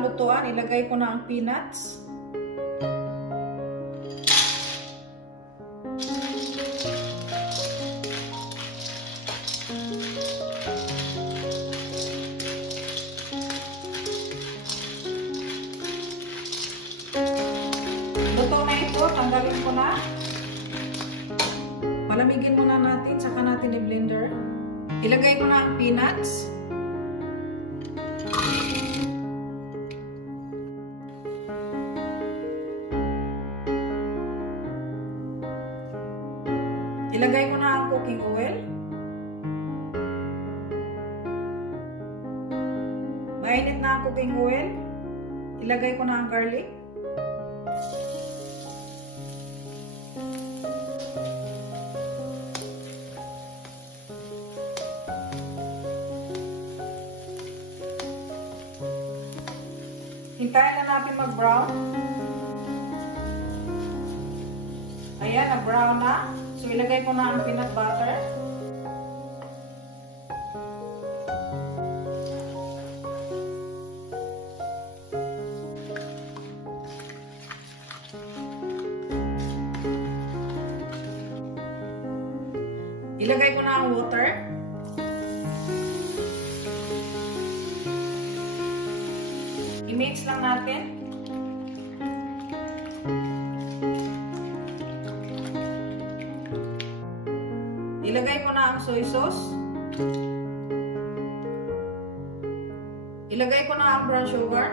lutuan, ilagay ko na ang peanuts. Luto na ito, tanggalin ko na. Palamigin muna natin, saka natin i-blender. Ilagay ko na ang peanuts. Ilagay ko na ang cooking oil. Mainit na ang cooking oil. Ilagay ko na ang garlic. Hintayin na natin mag-brown. Ayan, nag-brown na. So, ilagay ko na ang peanut butter. Ilagay ko na ang water. I-mix lang natin. Ilagay ko na ang soy sauce. Ilagay ko na ang brown sugar.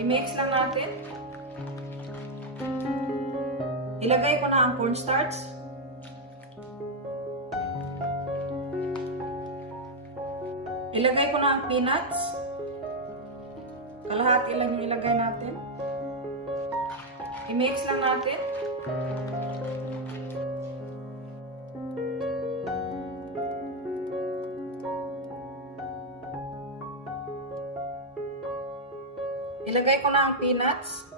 I-mix lang natin. Ilagay ko na ang cornstarch. Ilagay ko na ang peanuts. Kalahati lang yung ilagay natin. I-mix lang natin. Ilagay ko na ang peanuts.